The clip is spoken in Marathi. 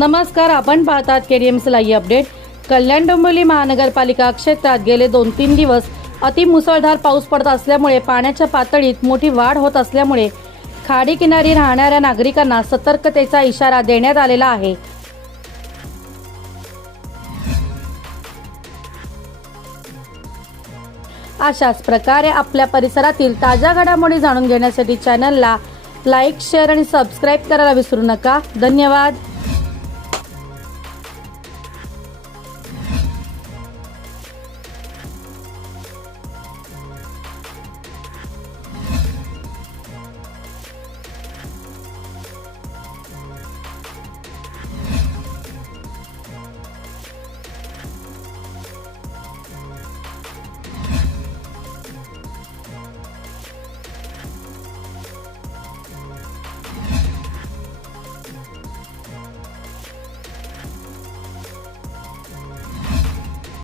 नमस्कार आपण पाहतात K D M update Kalyan Dombivli महानगरपालिका क्षेत्रात गेले दोन तीन दिवस अति मुसळधार पाऊस पडत असल्यामुळे पाण्याच्या पातळीत मोठी वाढ होत असल्यामुळे खाडी किनारी राहणाऱ्या नागरिकांना सतर्कतेचा इशारा देण्यात आलेला आहे. अशाच प्रकारे आपल्या परिसरातील ताज्या घडामोडी जाणून घेण्यासाठी चॅनलला लाईक शेअर आणि सबस्क्राईब करायला विसरू नका. धन्यवाद.